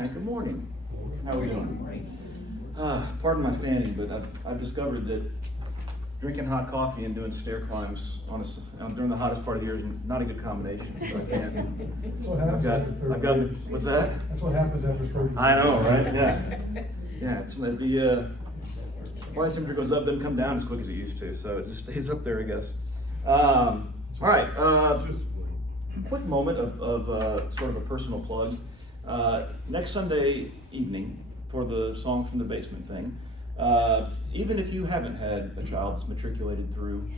right, good morning. How are we doing? Pardon my fanning, but I've discovered that drinking hot coffee and doing stair climbs during the hottest part of the year is not a good combination. So I can't. That's what happens I've got. What's that? That's what happens after 30. I know, right? Yeah. Yeah. It's the body temperature goes up, doesn't come down as quick as it used to, so it just stays up there, I guess. All right. Quick moment of sort of a personal plug. Next Sunday evening for the Songs from the Basement thing, even if you haven't had a child that's matriculated through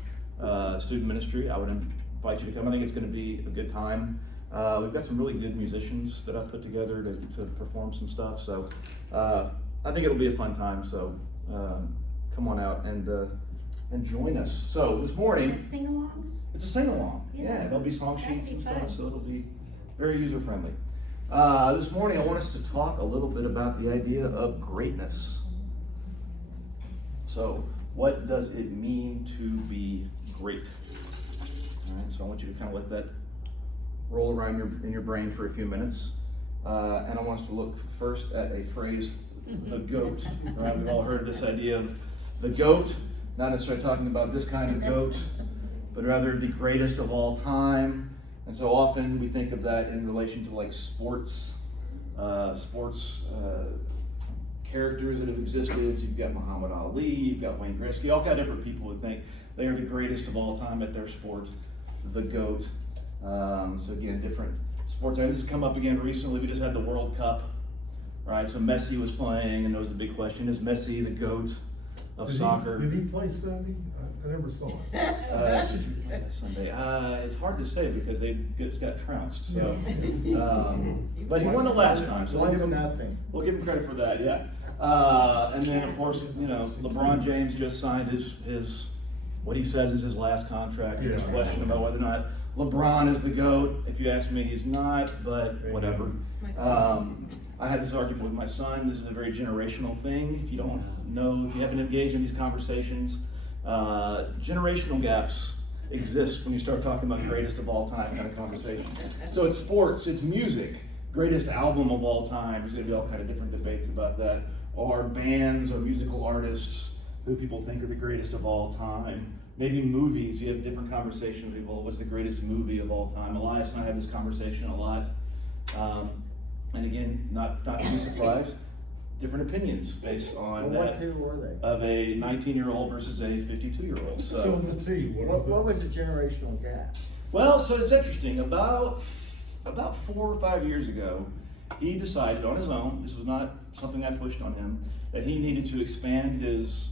student ministry, I would invite you to come. I think it's going to be a good time. We've got some really good musicians that I've put together to perform some stuff, so I think it'll be a fun time. So come on out and join us. So this morning, A sing-along? it's a sing-along. Yeah, there'll be song sheets and stuff, so it'll be very user-friendly. This morning I want us to talk a little bit about the idea of greatness. So, what does it mean to be great? All right, so I want you to kind of let that roll around in your brain for a few minutes. And I want us to look first at a phrase, the GOAT. Right? We've all heard this idea of the GOAT, not necessarily talking about this kind of GOAT, but rather the greatest of all time. And so often we think of that in relation to like sports characters that have existed. So you've got Muhammad Ali, you've got Wayne Gretzky, all kind of different people who think they are the greatest of all time at their sport, the GOAT. So again, different sports. This has come up again recently. We just had the World Cup, right? So Messi was playing, and there was the big question: is Messi the GOAT of soccer? Did he play Sunday? I never saw it. Sunday. It's hard to say because they just got trounced. So, but he won the last time, so we'll give him credit for that. Yeah. And then of course, LeBron James just signed his what he says is his last contract. There's a question about whether or not LeBron is the GOAT. If you ask me, he's not, but whatever. I had this argument with my son. This is a very generational thing. If you don't know, if you haven't engaged in these conversations, generational gaps exist when you start talking about greatest of all time kind of conversation. So it's sports, it's music, greatest album of all time. There's going to be all kind of different debates about that. Or bands or musical artists who people think are the greatest of all time. Maybe movies, you have different conversations with people. What's the greatest movie of all time? Elias and I have this conversation a lot. And again, not to be surprised, different opinions based on what two were they? Of a 19-year-old versus a 52-year-old. So Till the T. What was the generational gap? well, so it's interesting. About 4 or 5 years ago, he decided on his own, this was not something I pushed on him, that he needed to expand his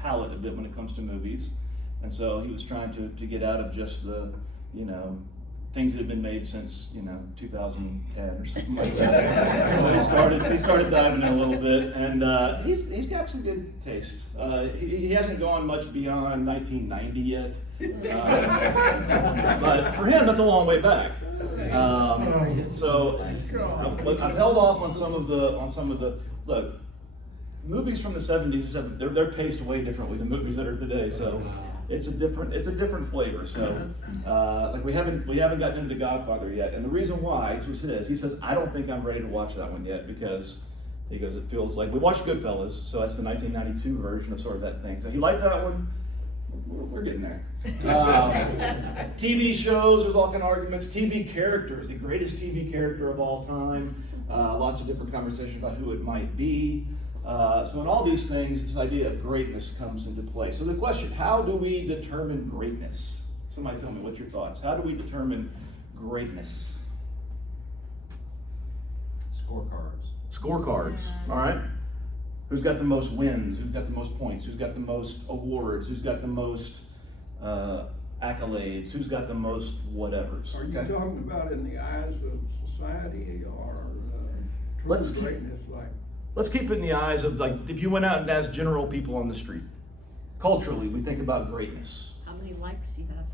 palette a bit when it comes to movies. And so he was trying to get out of just the, things that have been made since 2010 or something like that. So he started diving in a little bit, and he's got some good taste. He hasn't gone much beyond 1990 yet, but for him that's a long way back. So I've held off on some of the look. Movies from the 70s, they're paced way differently than movies that are today. So. It's a different flavor. So, like we haven't gotten into The Godfather yet, and the reason why is he says I don't think I'm ready to watch that one yet because he goes it feels like we watched Goodfellas, so that's the 1992 version of sort of that thing. So he liked that one. We're getting there. TV shows, there's all kind of arguments. TV characters, the greatest TV character of all time. Lots of different conversations about who it might be. So in all these things, this idea of greatness comes into play. So the question, how do we determine greatness? Somebody tell me, what's your thoughts? How do we determine greatness? Scorecards, all right? Who's got the most wins? Who's got the most points? Who's got the most awards? Who's got the most accolades? Who's got the most whatevers? Are you talking about in the eyes of society or Let's true greatness like? Let's keep it in the eyes of, like, if you went out and asked general people on the street. Culturally, we think about greatness. How many likes you have?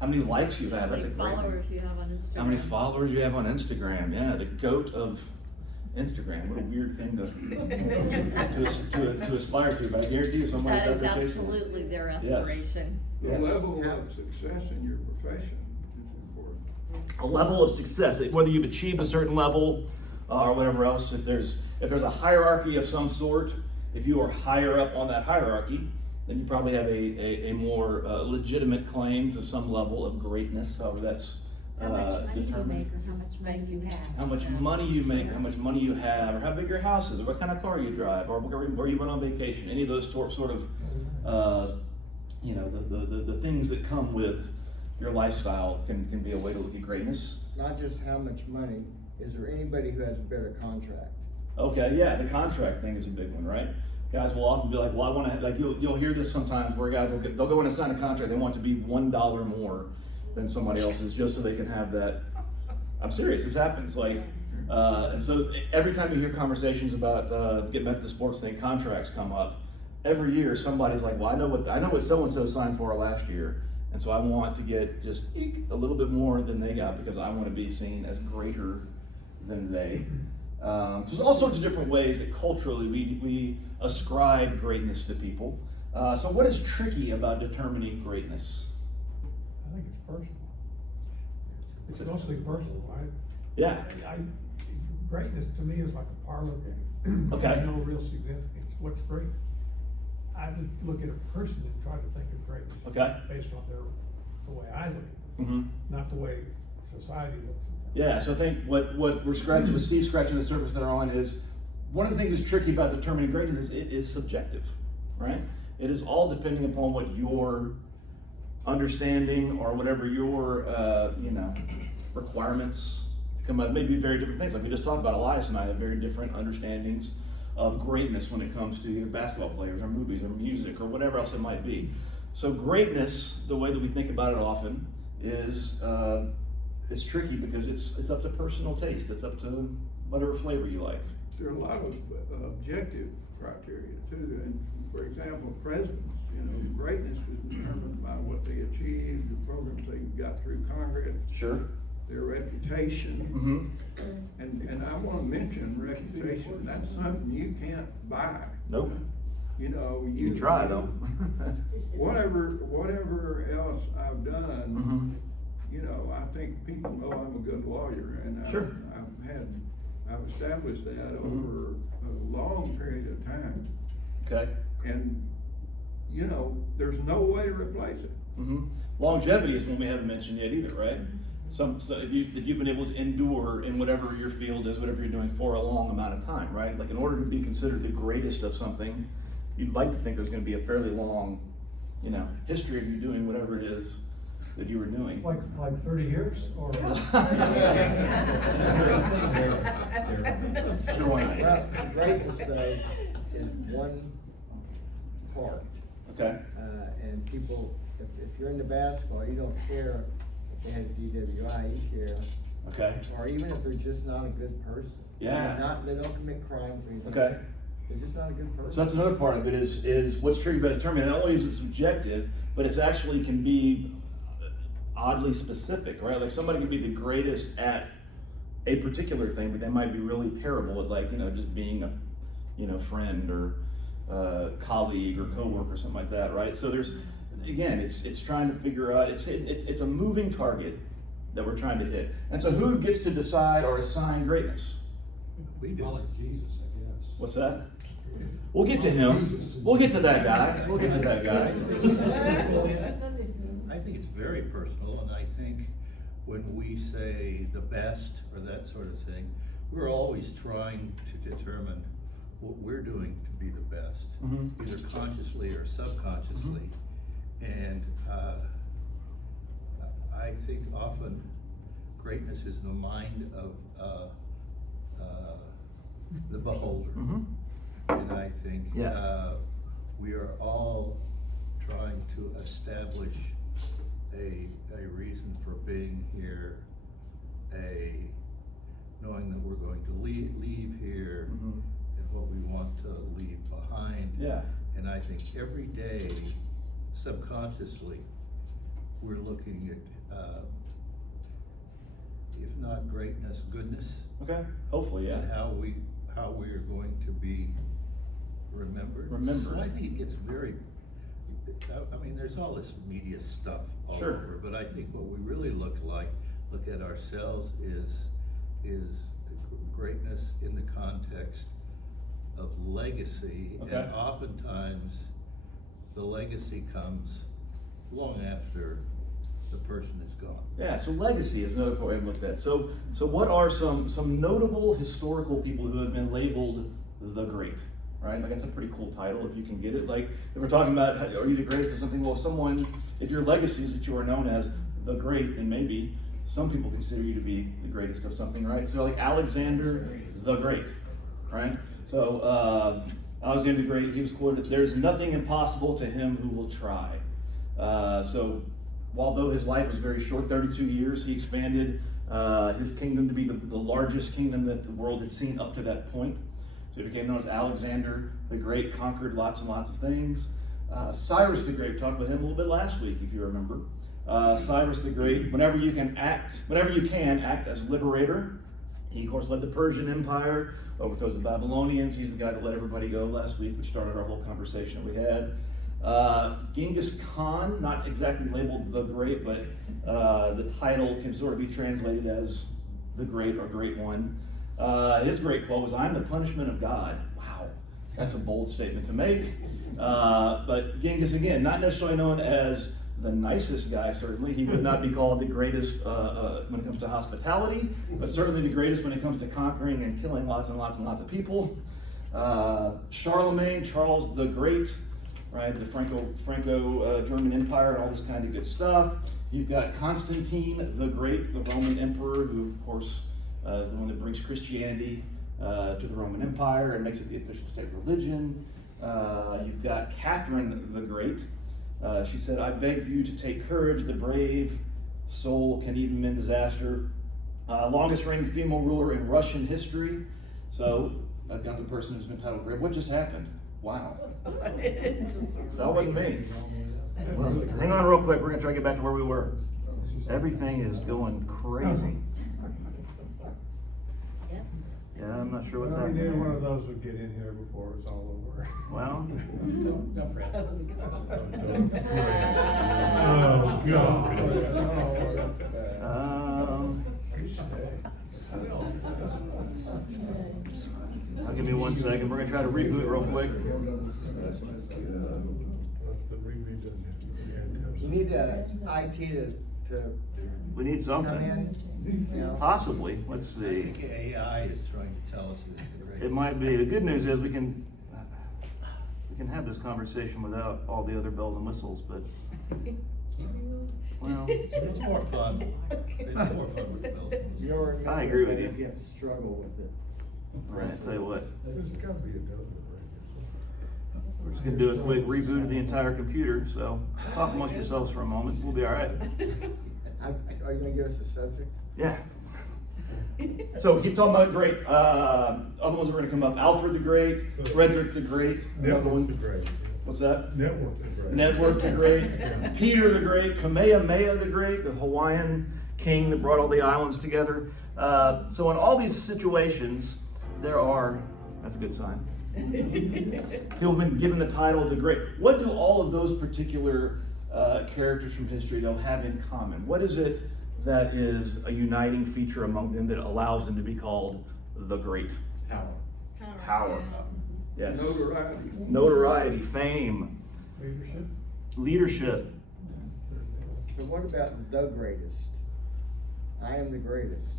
How many likes you have? How That's a many great one. followers you have on Instagram? How many followers you have on Instagram? Yeah, the GOAT of Instagram. What a weird thing to aspire to, but I guarantee you somebody That does is that chase. absolutely their aspiration. The Yes. level of success in your profession is important. A level of success, whether you've achieved a certain level or whatever else. If there's a hierarchy of some sort, if you are higher up on that hierarchy, then you probably have a more legitimate claim to some level of greatness, however that's How much money you determined. make or how much money you have. How much money you make, how much money you have, or how big your house is, or what kind of car you drive, or where you went on vacation. Any of those sort of, the things that come with your lifestyle can be a way to look at greatness. Not just how much money, is there anybody who has a better contract? Okay, yeah, the contract thing is a big one, right? Guys will often be like, well, I want to, like, you'll hear this sometimes where guys they'll go in and sign a contract, they want to be $1 more than somebody else's just so they can have that. I'm serious, this happens. Like, and so every time you hear conversations about getting back to the sports thing, contracts come up. Every year somebody's like, well, I know what so-and-so signed for last year, and so I want to get just a little bit more than they got because I want to be seen as greater than they. So there's all sorts of different ways that culturally we ascribe greatness to people. So what is tricky about determining greatness? I think it's personal. It's mostly personal, right? Yeah. Greatness to me is like a parlor game. Okay. There's no real significance. What's great? I would look at a person and try to think of greatness. Okay. Based on the way I look at them, Mm-hmm. not the way society looks at them. Yeah, so I think what Steve's scratching the surface there on is one of the things that's tricky about determining greatness is it is subjective, right? It is all depending upon what your understanding or whatever your requirements come up. Maybe very different things. Like we just talked about, Elias and I have very different understandings of greatness when it comes to either basketball players or movies or music or whatever else it might be. So greatness, the way that we think about it often, is it's tricky because it's up to personal taste. It's up to whatever flavor you like. There are a lot of objective criteria too, and for example, presidents, greatness is determined by what they achieved, the programs they got through Congress, Sure. their reputation. Mm-hmm. And I wanna mention reputation, that's something you can't buy. Nope. You try though. Whatever else I've done, Mm-hmm. I think people know I'm a good lawyer, and Sure. I've established that over a long period of time, Okay. and, there's no way to replace it. Mm-hmm. Longevity is one we haven't mentioned yet either, right? So if you've been able to endure in whatever your field is, whatever you're doing for a long amount of time, right? Like in order to be considered the greatest of something, you'd like to think there's going to be a fairly long, history of you doing whatever it is that you were doing. Like 30 years or? Sure, why not? Well, greatness though is one part. Okay. And people, if you're into basketball, you don't care if they had DWI, you care. Okay. Or even if they're just not a good person. Yeah. They don't commit crimes or anything. Okay. They're just not a good person. So that's another part of it is what's tricky about determining. Not only is it subjective, but it's actually can be oddly specific, right? Like somebody can be the greatest at a particular thing, but they might be really terrible at just being a friend or colleague or coworker or something like that, right? So there's, again, it's trying to figure out, it's a moving target that we're trying to hit. And so who gets to decide or assign greatness? We do. Well, Jesus, I guess. What's that? We'll get to him. We'll get to that guy. We'll get to that guy. I think it's very personal, and I think when we say the best or that sort of thing, we're always trying to determine what we're doing to be the best, either consciously or subconsciously. And I think often greatness is in the mind of the beholder. And I think we are all trying to establish a reason for being here, knowing that we're going to leave here and what we want to leave behind. Yeah. And I think every day, subconsciously, we're looking at, if not greatness, goodness. Okay. Hopefully, yeah. And how we are going to be remembered. Remembered. So I think it gets very, there's all this media stuff all Sure. over, but I think what we really look at ourselves is greatness in the context of legacy, Okay. and oftentimes the legacy comes long after the person is gone. Yeah, so legacy is another way I've looked at. So what are some notable historical people who have been labeled the great? Right, like that's a pretty cool title if you can get it. Like if we're talking about are you the greatest or something, well, someone, if your legacy is that you are known as the great, then maybe some people consider you to be the greatest of something, right? So like Alexander the Great, right? So Alexander the Great, he was quoted, "There's nothing impossible to him who will try." So although his life was very short, 32 years, he expanded his kingdom to be the largest kingdom that the world had seen up to that point. So he became known as Alexander the Great, conquered lots and lots of things. Cyrus the Great, talked about him a little bit last week, if you remember. Cyrus the Great, whenever you can act as liberator. He, of course, led the Persian Empire, overthrows the Babylonians. He's the guy that let everybody go last week, which started our whole conversation that we had. Genghis Khan, not exactly labeled the Great, but the title can sort of be translated as the Great or Great One. His great quote was, "I'm the punishment of God." Wow, that's a bold statement to make. But Genghis, again, not necessarily known as the nicest guy, certainly. He would not be called the greatest when it comes to hospitality, but certainly the greatest when it comes to conquering and killing lots and lots and lots of people. Charlemagne, Charles the Great, right? The Franco-German Empire and all this kind of good stuff. You've got Constantine the Great, the Roman emperor, who, of course, is the one that brings Christianity to the Roman Empire and makes it the official state religion. You've got Catherine the Great. She said, "I beg you to take courage. The brave soul can even mend disaster." Longest reigning female ruler in Russian history. So I've got the person who's been titled great. What just happened? Wow. That wasn't me. Hang on real quick. We're going to try to get back to where we were. Everything is going crazy. Yeah, I'm not sure what's Well, I happening. knew one of those would get in here before it was all over. Well, Don't fret. Oh, God. I'll give me 1 second. We're going to try to reboot real quick. You need IT to We need come something. in, you know. Possibly. Let's I see. think AI is trying to tell us it's the great. It might be. The good news is we can have this conversation without all the other bells and whistles, but well, It's more fun. It's more fun with bells. You'll remember I agree with that you. If you have to struggle with it. right, I tell you what. There's gotta be a donut We're just gonna do a quick reboot of the entire computer. So talk amongst yourselves for a moment. We'll be all right. Are you gonna give us a subject? Yeah. So keep talking about great. Other ones that are gonna come up: Alfred the Great, Frederick the Great. Another one. great. What's that? Network the great. Network the Great, Peter the Great, Kamehameha the Great, the Hawaiian king that brought all the islands together. So in all these situations, there are, that's a good sign. People have been given the title of the Great. What do all of those particular characters from history, though, have in common? What is it that is a uniting feature among them that allows them to be called the Great? Power. Yes. Notoriety. Notoriety, fame, leadership. But what about the greatest? I am the greatest.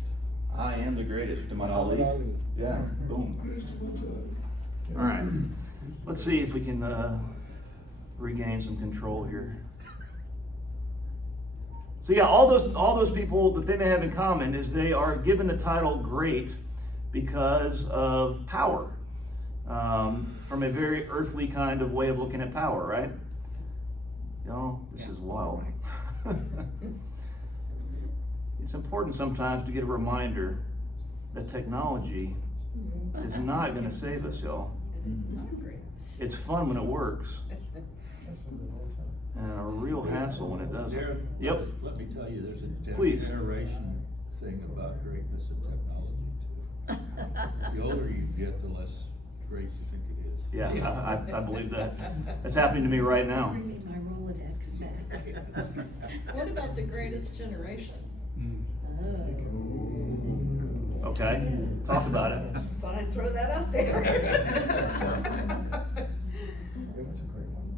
I am the greatest. Muhammad Ali. Muhammad Ali. Yeah, boom. All right, let's see if we can regain some control here. So yeah, all those people, the thing they have in common is they are given the title great because of power, from a very earthly kind of way of looking at power, right? This is wild. It's important sometimes to get a reminder that technology is not going to save us, y'all. It's fun when it works, and a real hassle when it doesn't. Daren, Yep. let me tell you, there's a Please. generation thing about greatness and technology too. The older you get, the less great you think it is. Yeah, I believe that. That's happening to me right now. Bring me my Rolodex back. What about the greatest generation? Oh. Okay, talk about it. Just thought I'd throw that out there.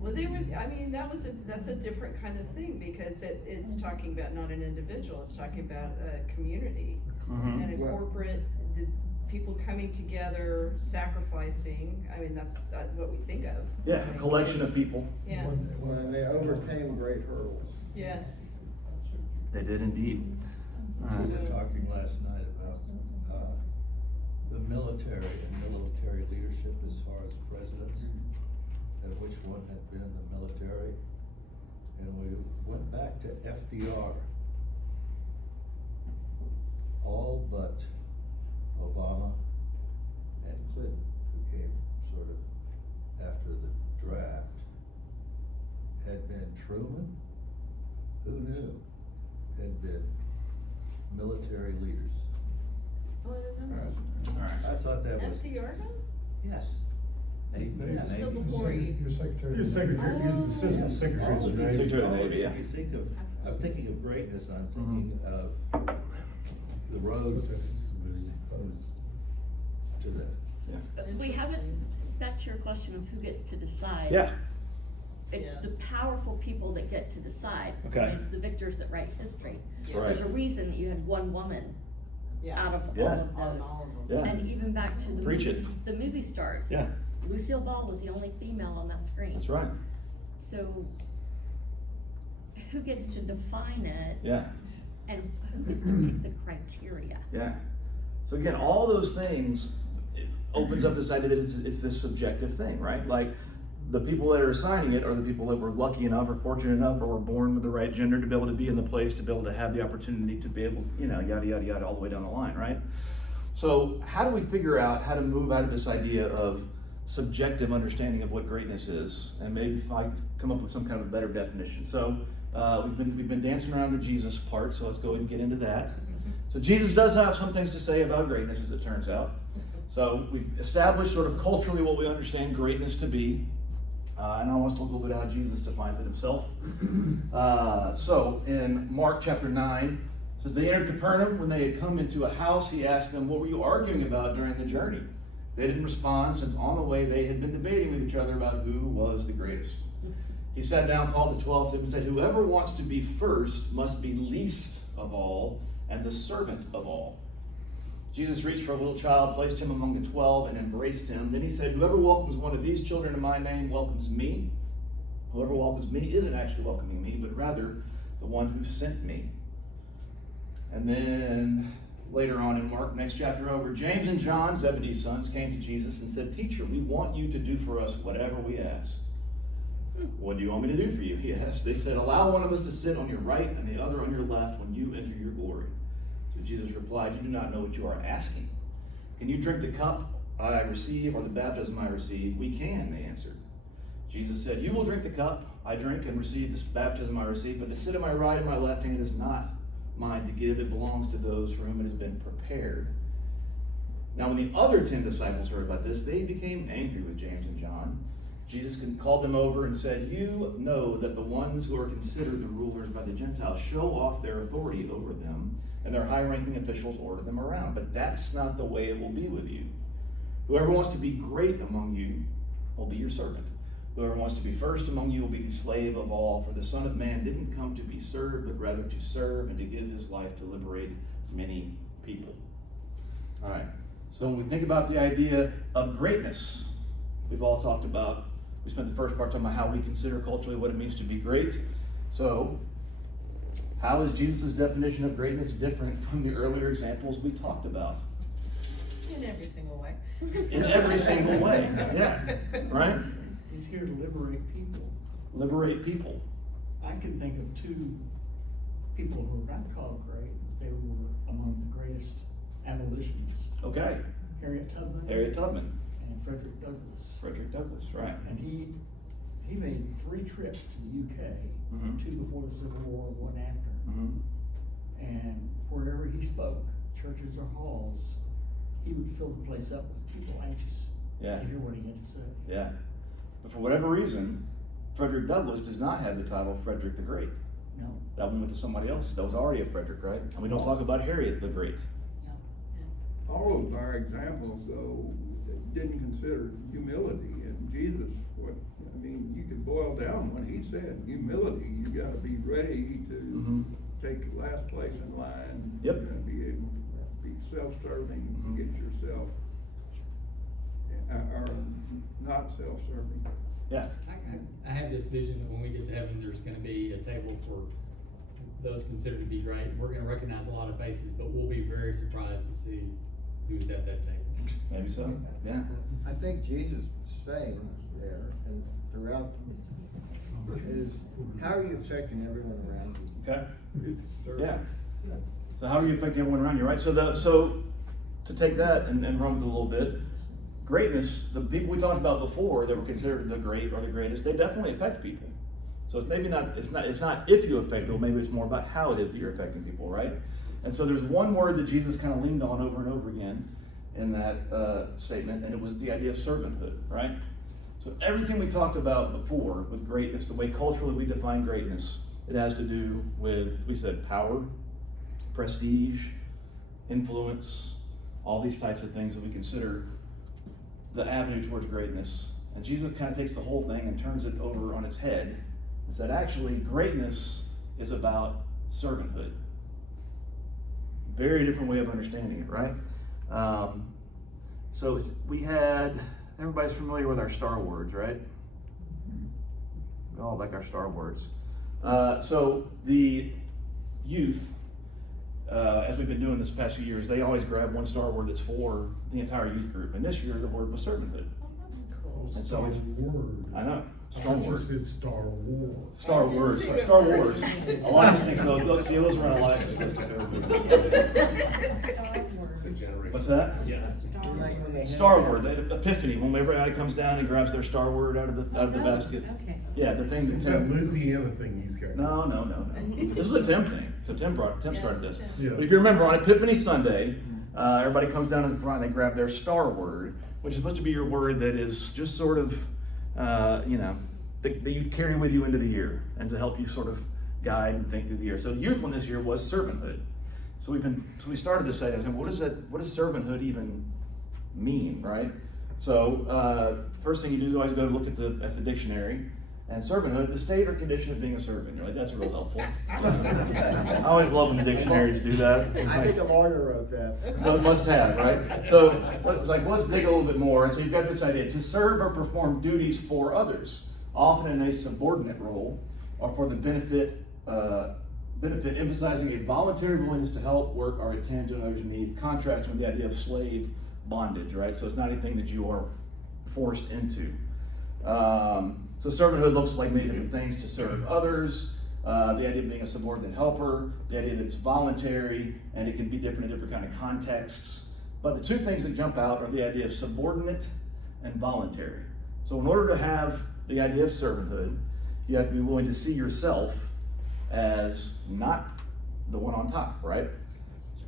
Well, that's a different kind of thing, because it's talking about not an individual, it's talking about a community. Mhm. And a Well- corporate, the people coming together, sacrificing, that's what we think of. Yeah, a collection of people. Yeah, When they overcame great hurdles. yes. They did indeed. We were talking last night about, the military and military leadership as far as presidents, and which one had been in the military. And we went back to FDR. All but Obama and Clinton, who came sort of after the draft, had been Truman, who knew, had been military leaders. Oh, I remember. All right. I thought that was, FDR now? yes. That's still Navy. before you. Your secretary, he's assistant secretary of the Navy. Secretary of the Navy, yeah. You think of, I'm thinking of greatness, I'm thinking of the road to that. Yeah. But we haven't, back to your question of who gets to decide. Yeah. It's the Yes. powerful people that get to decide. Okay. It's the victors that write history. Right. There's a reason that you had one woman out of Yeah. all of those. Yeah. And even back to the Preach movies, it. the movie stars. Yeah, Lucille Ball was the only female on that screen. that's right. So who gets to define it Yeah, and who gets to pick the criteria? yeah. So again, all those things, it opens up this idea that it's this subjective thing, right? Like, the people that are assigning it are the people that were lucky enough or fortunate enough or were born with the right gender to be able to be in the place, to be able to have the opportunity to be able, yada, yada, yada, all the way down the line, right? So how do we figure out how to move out of this idea of subjective understanding of what greatness is, and maybe if I come up with some kind of a better definition? So we've been dancing around the Jesus part, so let's go ahead and get into that. So Jesus does have some things to say about greatness, as it turns out. So we've established sort of culturally what we understand greatness to be. And I want us to look a little bit at how Jesus defines it himself. So in Mark chapter 9, it says, they entered Capernaum. When they had come into a house, he asked them, what were you arguing about during the journey? They didn't respond, since on the way they had been debating with each other about who was the greatest. He sat down, called the 12 to him, and said, whoever wants to be first must be least of all and the servant of all. Jesus reached for a little child, placed him among the 12, and embraced him. Then he said, whoever welcomes one of these children in my name welcomes me. Whoever welcomes me isn't actually welcoming me, but rather the one who sent me. And then later on in Mark, next chapter over, James and John, Zebedee's sons, came to Jesus and said, teacher, we want you to do for us whatever we ask. What do you want me to do for you? He asked. They said, allow one of us to sit on your right and the other on your left when you enter your glory. So Jesus replied, you do not know what you are asking. Can you drink the cup I receive or the baptism I receive? We can, they answered. Jesus said, you will drink the cup I drink and receive this baptism I receive, but to sit at my right and my left hand is not mine to give. It belongs to those for whom it has been prepared. Now when the other 10 disciples heard about this, they became angry with James and John. Jesus called them over and said, you know that the ones who are considered the rulers by the Gentiles show off their authority over them, and their high-ranking officials order them around. But that's not the way it will be with you. Whoever wants to be great among you will be your servant. Whoever wants to be first among you will be the slave of all. For the Son of Man didn't come to be served, but rather to serve and to give his life to liberate many people. All right. So when we think about the idea of greatness, we've all talked about, we spent the first part talking about how we consider culturally what it means to be great. So how is Jesus' definition of greatness different from the earlier examples we talked about? In every single way. In every single way, yeah, right? He's here to liberate people. Liberate people. I can think of two people who are not called great, but they were among the greatest abolitionists. Okay, Harriet Tubman. Harriet Tubman, And Frederick Douglass. Frederick Douglass, right. And he made 3 trips to the UK, Mhm. 2 before the Civil War, 1 after. Mm-hmm. And wherever he spoke, churches or halls, he would fill the place up with people anxious Yeah. to hear what he had to say. Yeah. But for whatever reason, Frederick Douglass does not have the title Frederick the Great. No. That one went to somebody else. That was already a Frederick, right? And we don't talk about Harriet the Great. all of our examples, though, didn't consider humility, and Jesus, you could boil down what he said, humility, you gotta be ready to take the last place in line. Yep. You gotta be able to be self-serving, get yourself, or not self-serving. Yeah. I have this vision that when we get to heaven, there's gonna be a table for those considered to be great. We're gonna recognize a lot of faces, but we'll be very surprised to see who's at that table. Maybe so, yeah. I think Jesus was saying there and throughout is, how are you affecting everyone around you? Okay. Yeah. So how are you affecting everyone around you, right? So to take that and run with it a little bit, greatness, the people we talked about before that were considered the great or the greatest, they definitely affect people. So it's maybe not, it's not if you affect people, maybe it's more about how it is that you're affecting people, right? And so there's one word that Jesus kind of leaned on over and over again in that statement, and it was the idea of servanthood, right? So everything we talked about before with greatness, the way culturally we define greatness, it has to do with, we said, power, prestige, influence, all these types of things that we consider the avenue towards greatness. And Jesus kind of takes the whole thing and turns it over on its head and said, actually, greatness is about servanthood. Very different way of understanding it, right? So everybody's familiar with our Star Wars, right? We all like our Star Wars. So the youth, as we've been doing this past few years, they always grab one Star word that's for the entire youth group. And this year, the word was servanthood. Oh, that's cool. And so Word. I know. Strong word. Said Star Wars. Star Wars. I didn't see Star it Wars. first. Alliance thinks so. Let's see, those around Alliance. What's that? Like when they hand Star out- word, the Epiphany, when everybody comes down and grabs their Star word out of the basket. Okay. Yeah, the thing It's that that Tim. Louisiana thing he's got. No. This was a Tim thing. So Tim started this. Tim. Yes. But if you remember, on Epiphany Sunday, everybody comes down to the front and they grab their Star word, which is supposed to be your word that is just sort of, that you carry with you into the year and to help you sort of guide and think through the year. So the youth one this year was servanthood. So we started to say, what does servanthood even mean, right? So first thing you do is always go to look at the dictionary. And servanthood, the state or condition of being a servant. You're like, that's real helpful. I always love when the dictionaries do that. I think a lawyer wrote that. Well, it must have, right? So it's like, let's dig a little bit more. And so you've got this idea, to serve or perform duties for others, often in a subordinate role, or for the benefit emphasizing a voluntary willingness to help, work, or attend to another's needs, contrasting with the idea of slave bondage, right? So it's not anything that you are forced into. So servanthood looks like many different things: to serve others, the idea of being a subordinate helper, the idea that it's voluntary, and it can be different in different kind of contexts. But the two things that jump out are the idea of subordinate and voluntary. So in order to have the idea of servanthood, you have to be willing to see yourself as not the one on top, right?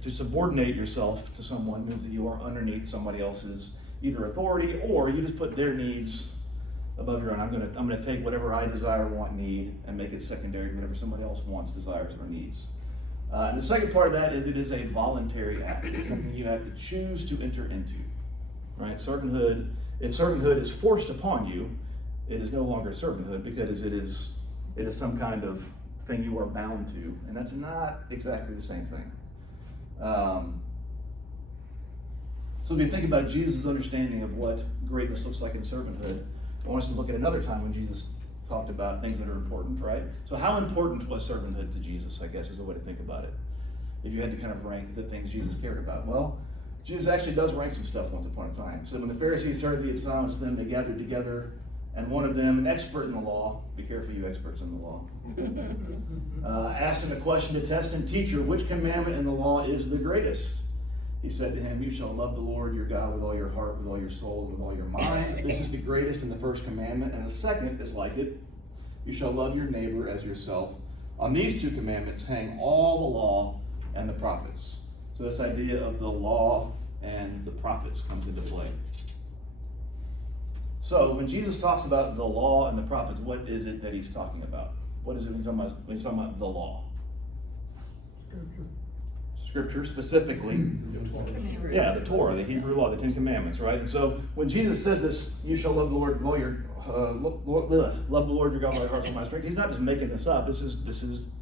To subordinate yourself to someone means that you are underneath somebody else's either authority, or you just put their needs above your own. I'm gonna take whatever I desire, want, need, and make it secondary to whatever somebody else wants, desires, or needs. And the second part of that is it is a voluntary act. It's something you have to choose to enter into, right? Servanthood, if servanthood is forced upon you, it is no longer servanthood, because it is some kind of thing you are bound to, and that's not exactly the same thing. So if you think about Jesus' understanding of what greatness looks like in servanthood, I want us to look at another time when Jesus talked about things that are important, right? So how important was servanthood to Jesus, I guess, is the way to think about it. If you had to kind of rank the things Jesus cared about. Well, Jesus actually does rank some stuff once upon a time. So when the Pharisees heard that he had silenced them, they gathered together, and one of them, an expert in the law, be careful you experts in the law, asked him a question to test him: "Teacher, which commandment in the law is the greatest?" He said to him, "You shall love the Lord your God with all your heart, with all your soul, and with all your mind. This is the greatest and the first commandment, and the second is like it. You shall love your neighbor as yourself. On these two commandments hang all the law and the prophets." So this idea of the law and the prophets comes into play. So when Jesus talks about the law and the prophets, what is it that he's talking about? What is it when he's talking about the law? Scripture, specifically, yeah, the Torah, the Hebrew law, the Ten Commandments, right? And so when Jesus says this, you shall love the Lord, love the Lord your God by your heart and my strength. He's not just making this up. This is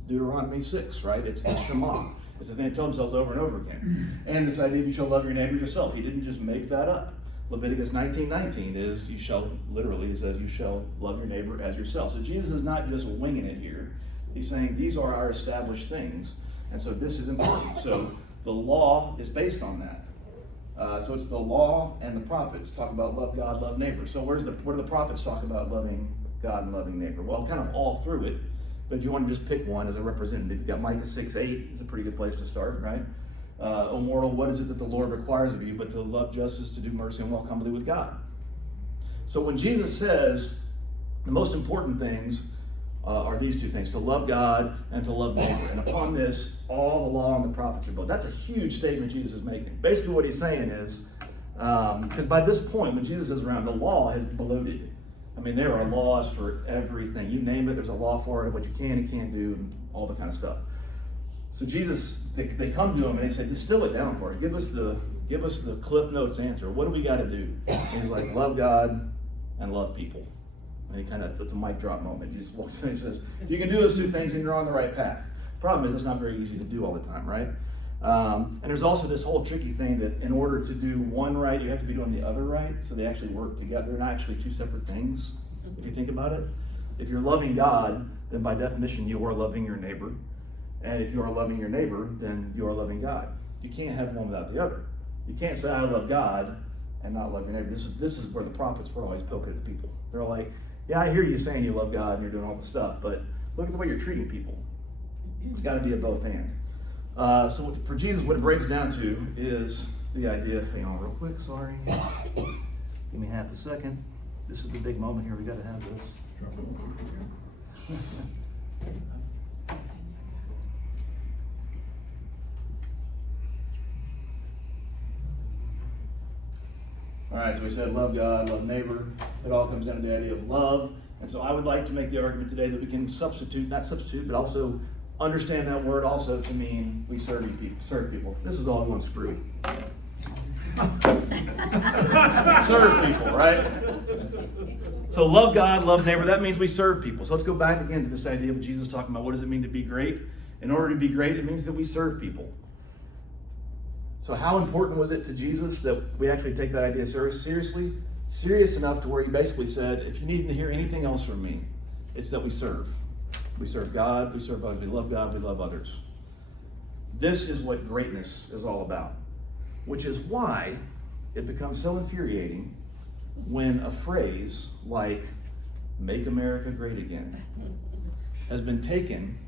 Deuteronomy 6, right? It's the Shema. It's the thing they tell themselves over and over again. And this idea of you shall love your neighbor yourself. He didn't just make that up. Leviticus 19:19 is you shall, literally, it says you shall love your neighbor as yourself. So Jesus is not just winging it here. He's saying these are our established things. And so this is important. So the law is based on that. So it's the law and the prophets talk about love God, love neighbor. So what do the prophets talk about loving God and loving neighbor? Well, kind of all through it. But if you want to just pick one as a representative, you've got Micah 6:8 is a pretty good place to start, right? O mortal, what is it that the Lord requires of you but to love justice, to do mercy, and walk humbly with God? So when Jesus says the most important things are these two things, to love God and to love neighbor. And upon this, all the law and the prophets are built. That's a huge statement Jesus is making. Basically what he's saying is, because by this point, when Jesus is around, the law has bloated. I mean, there are laws for everything. You name it, there's a law for it, what you can and can't do, and all the kind of stuff. So Jesus, they come to him and they say, distill it down for us. Give us the Cliff Notes answer. What do we got to do? And he's like, love God and love people. And he kind of, it's a mic drop moment. Jesus walks in and he says, if you can do those two things, then you're on the right path. Problem is, it's not very easy to do all the time, right? And there's also this whole tricky thing that in order to do one right, you have to be doing the other right. So they actually work together. They're not actually two separate things, if you think about it. If you're loving God, then by definition, you are loving your neighbor. And if you are loving your neighbor, then you are loving God. You can't have one without the other. You can't say, I love God, and not love your neighbor. This is where the prophets were always poking at the people. They're like, yeah, I hear you saying you love God and you're doing all this stuff, but look at the way you're treating people. It's got to be a both and. So for Jesus, what it breaks down to is the idea, hang on real quick, sorry. Give me half a second. This is the big moment here, we got to have this. All right, so we said love God, love neighbor. It all comes down to the idea of love. And so I would like to make the argument today that we can not substitute, but also understand that word also to mean we serve people. This is all going screwy. Serve people, right? So love God, love neighbor, that means we serve people. So let's go back again to this idea of Jesus talking about what does it mean to be great? In order to be great, it means that we serve people. So how important was it to Jesus that we actually take that idea seriously? Serious enough to where he basically said, if you need to hear anything else from me, it's that we serve. We serve God, we serve others, we love God, we love others. This is what greatness is all about, which is why it becomes so infuriating when a phrase like, make America great again, has been taken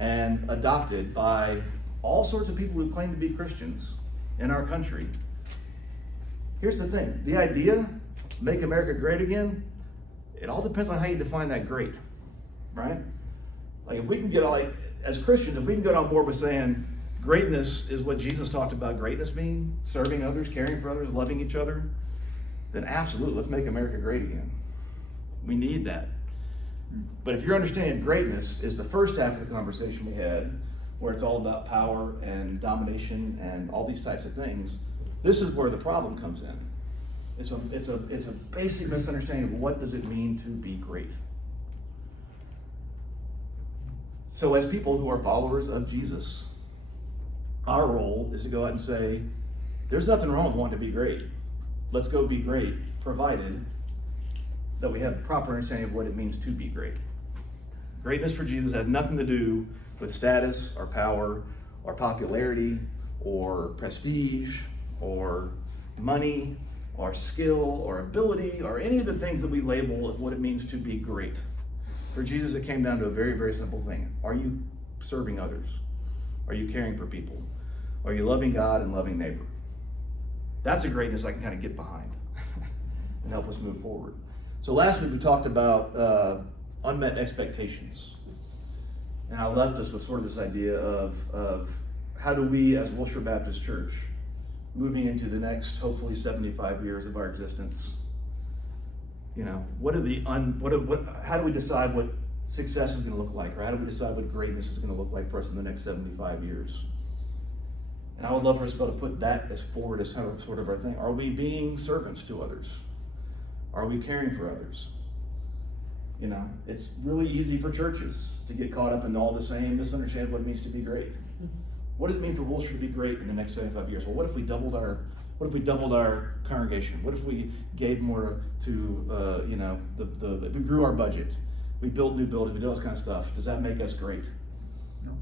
and adopted by all sorts of people who claim to be Christians in our country. Here's the thing, the idea, make America great again, it all depends on how you define that great, right? Like if we can get, as Christians, if we can get on board with saying greatness is what Jesus talked about greatness being, serving others, caring for others, loving each other, then absolutely, let's make America great again. We need that. But if you're understanding greatness is the first half of the conversation we had, where it's all about power and domination and all these types of things, this is where the problem comes in. It's a basic misunderstanding of what does it mean to be great. So as people who are followers of Jesus, our role is to go out and say, there's nothing wrong with wanting to be great. Let's go be great, provided that we have a proper understanding of what it means to be great. Greatness for Jesus has nothing to do with status or power or popularity or prestige or money or skill or ability or any of the things that we label of what it means to be great. For Jesus, it came down to a very, very simple thing. Are you serving others? Are you caring for people? Are you loving God and loving neighbor? That's a greatness I can kind of get behind and help us move forward. So last week we talked about unmet expectations. And I left us with sort of this idea of how do we as Wilshire Baptist Church, moving into the next hopefully 75 years of our existence, how do we decide what success is going to look like, or how do we decide what greatness is going to look like for us in the next 75 years? And I would love for us to be able to put that as forward as sort of our thing. Are we being servants to others? Are we caring for others? You know, it's really easy for churches to get caught up in all the same, misunderstand what it means to be great. What does it mean for Wilshire to be great in the next 75 years? Well, what if we doubled our congregation? What if we gave more to, you know, we grew our budget, we built new buildings, we did all this kind of stuff. Does that make us great? No.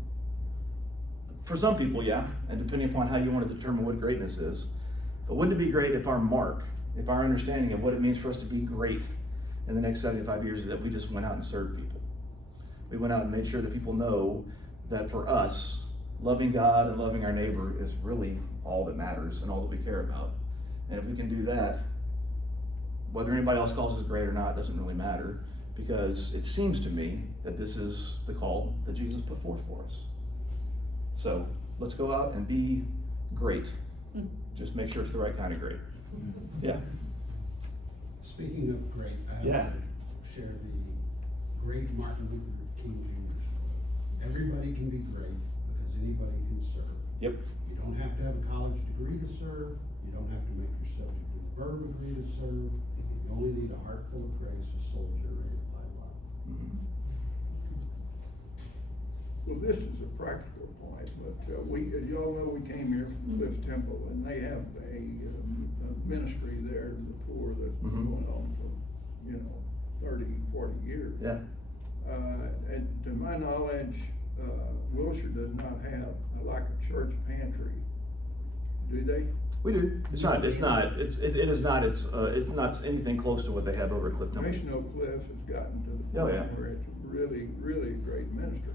For some people, yeah, and depending upon how you want to determine what greatness is. But wouldn't it be great if our understanding of what it means for us to be great in the next 75 years is that we just went out and served people? We went out and made sure that people know that for us, loving God and loving our neighbor is really all that matters and all that we care about. And if we can do that, whether anybody else calls us great or not doesn't really matter, because it seems to me that this is the call that Jesus put forth for us. So let's go out and be great. Just make sure it's the right kind of great. Yeah. Speaking of great, I Yeah. want to share the great Martin Luther King Jr. quote. Everybody can be great because anybody can serve. Yep. You don't have to have a college degree to serve. You don't have to make your subject and verb agree to serve. You only need a heart full of grace, a soldier ready to fight love. Mm-hmm. Well, this is a practical point, but as y'all know, we came here from Cliff Temple, and they have a ministry there to the poor that's been going on for, 30, 40 years. Yeah. And to my knowledge, Wilshire does not have like a church pantry, do they? We do. It's not anything close to what they have over at Cliff Temple. Mission Oak Cliff has gotten to the Oh, point yeah. where it's really, really a great ministry.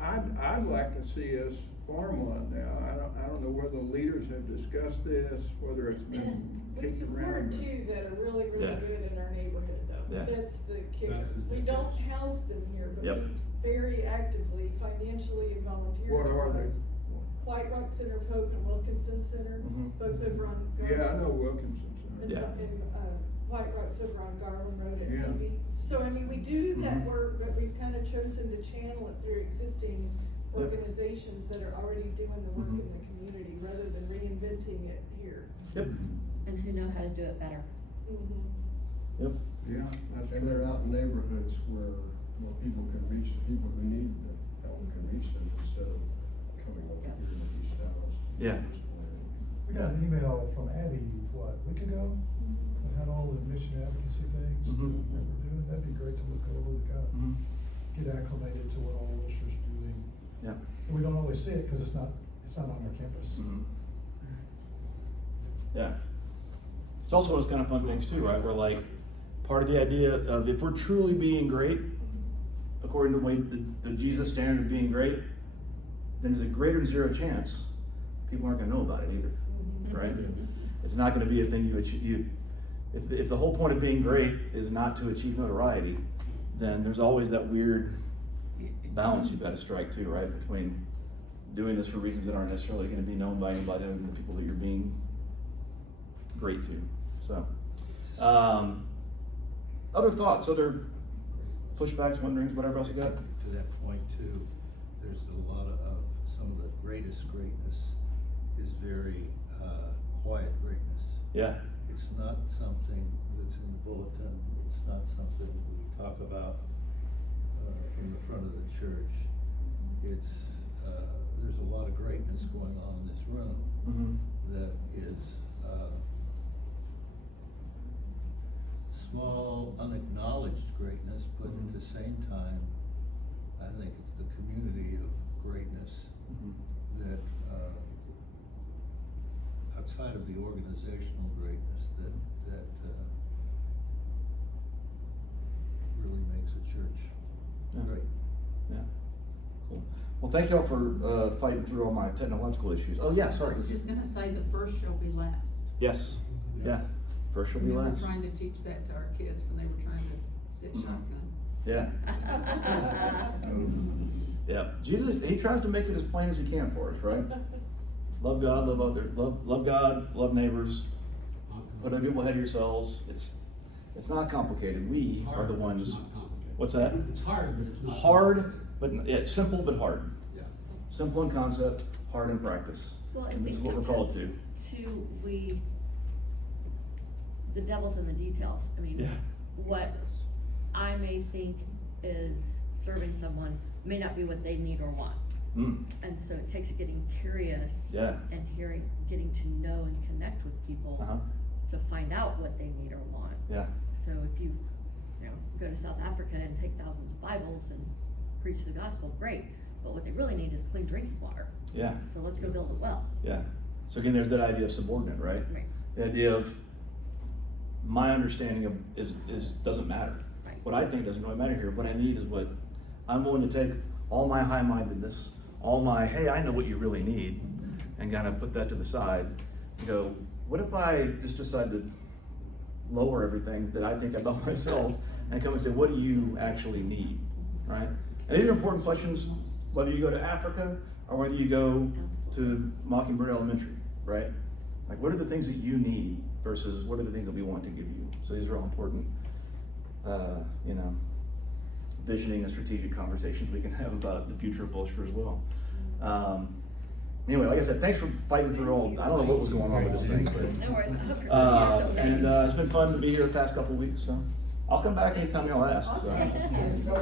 I'd like to see us form one now. I don't know whether the leaders have discussed this, whether it's been We kicked support around. two that are really, really Yeah. good in our neighborhood though. Yeah. That's the kicker. That's the We don't difference. house them here, but Yep. we very actively, financially and volunteer. What are they? White Rock Center, Pope and Wilkinson Center, Mhm. both over on. Yeah, I know Wilkinson And, Center. Yeah. White Rock's over on Garland Road at Yeah. Navy. So, I mean, we do that Mhm. work, but we've kind of chosen to channel it through existing Yep. organizations that are already doing the work Mhm. in the community, rather than reinventing it here. Yep. And who know how to do it better. Yep. Yeah, that's And they're out in neighborhoods where people can reach the people who need the help, can reach them instead of coming over here to East Dallas. Yeah. We got an email from Abby, what, a week ago? That had all the mission advocacy things that Mhm. we're doing. That'd be great to look over, to kind of Mhm. get acclimated to what all Wilshire's doing. Yeah. And we don't always see it because it's not on our campus. Mhm. Yeah. It's also one of those kind of fun things too, right? Where like, part of the idea of if we're truly being great, according to the way the Jesus standard of being great, then there's a greater than zero chance people aren't gonna know about it either, right? It's not gonna be a thing you achieve. If the whole point of being great is not to achieve notoriety, then there's always that weird balance you've got to strike too, right? Between doing this for reasons that aren't necessarily going to be known by anybody other than the people that you're being great to. So, other thoughts, other pushbacks, wonderings, whatever else you got? To that point too, there's a lot of some of the greatest greatness is very quiet greatness. Yeah. It's not something that's in the bulletin, it's not something we talk about in the front of the church. It's, there's a lot of greatness going on in this room Mm-hmm. that is small, unacknowledged greatness, but at the same time, I think it's the community of greatness that outside of the organizational greatness that really makes a church great. Yeah. Cool. Well, thank y'all for fighting through all my technological issues. Oh yeah, sorry. I was just gonna say the first shall be last. Yes. Yeah. First shall be We were last. trying to teach that to our kids when they were trying to sit shotgun. Yeah. Yeah. Jesus, he tries to make it as plain as he can for us, right? Love God, love others, love God, love neighbors, put other people ahead of yourselves. It's not complicated. We are the ones. It's not complicated. What's that? It's hard, but it's not. Hard, but it's simple but hard. Yeah. Simple in concept, hard in practice. Well, I And this think is what we're called to. sometimes too, the devil's in the details. I mean, Yeah. what I may think is serving someone may not be what they need or want. Mm. And so it takes getting curious. Yeah. And getting to know and connect with people Uh-huh. to find out what they need or want. Yeah. So if you go to South Africa and take thousands of Bibles and preach the gospel, great. But what they really need is clean drinking water. Yeah. So let's go build a well. Yeah. So again, there's that idea of subordinate, right? Right. The idea of my understanding of is doesn't matter. Right. What I think doesn't really matter here. What I need is what I'm willing to take all my high-mindedness, all my, hey, I know what you really need, and kind of put that to the side and go, what if I just decide to lower everything that I think about myself and come and say, what do you actually need, right? And these are important questions, whether you go to Africa or whether you go to Mockingbird Elementary, right? Like, what are the things that you need versus what are the things that we want to give you? So these are all important, visioning and strategic conversations we can have about the future of Bolster as well. Anyway, like I said, thanks for fighting through all, I don't know what was going on with this thing, but. No worries. I hope your computer's okay. And it's been fun to be here the past couple of weeks, so I'll come back anytime y'all ask. So.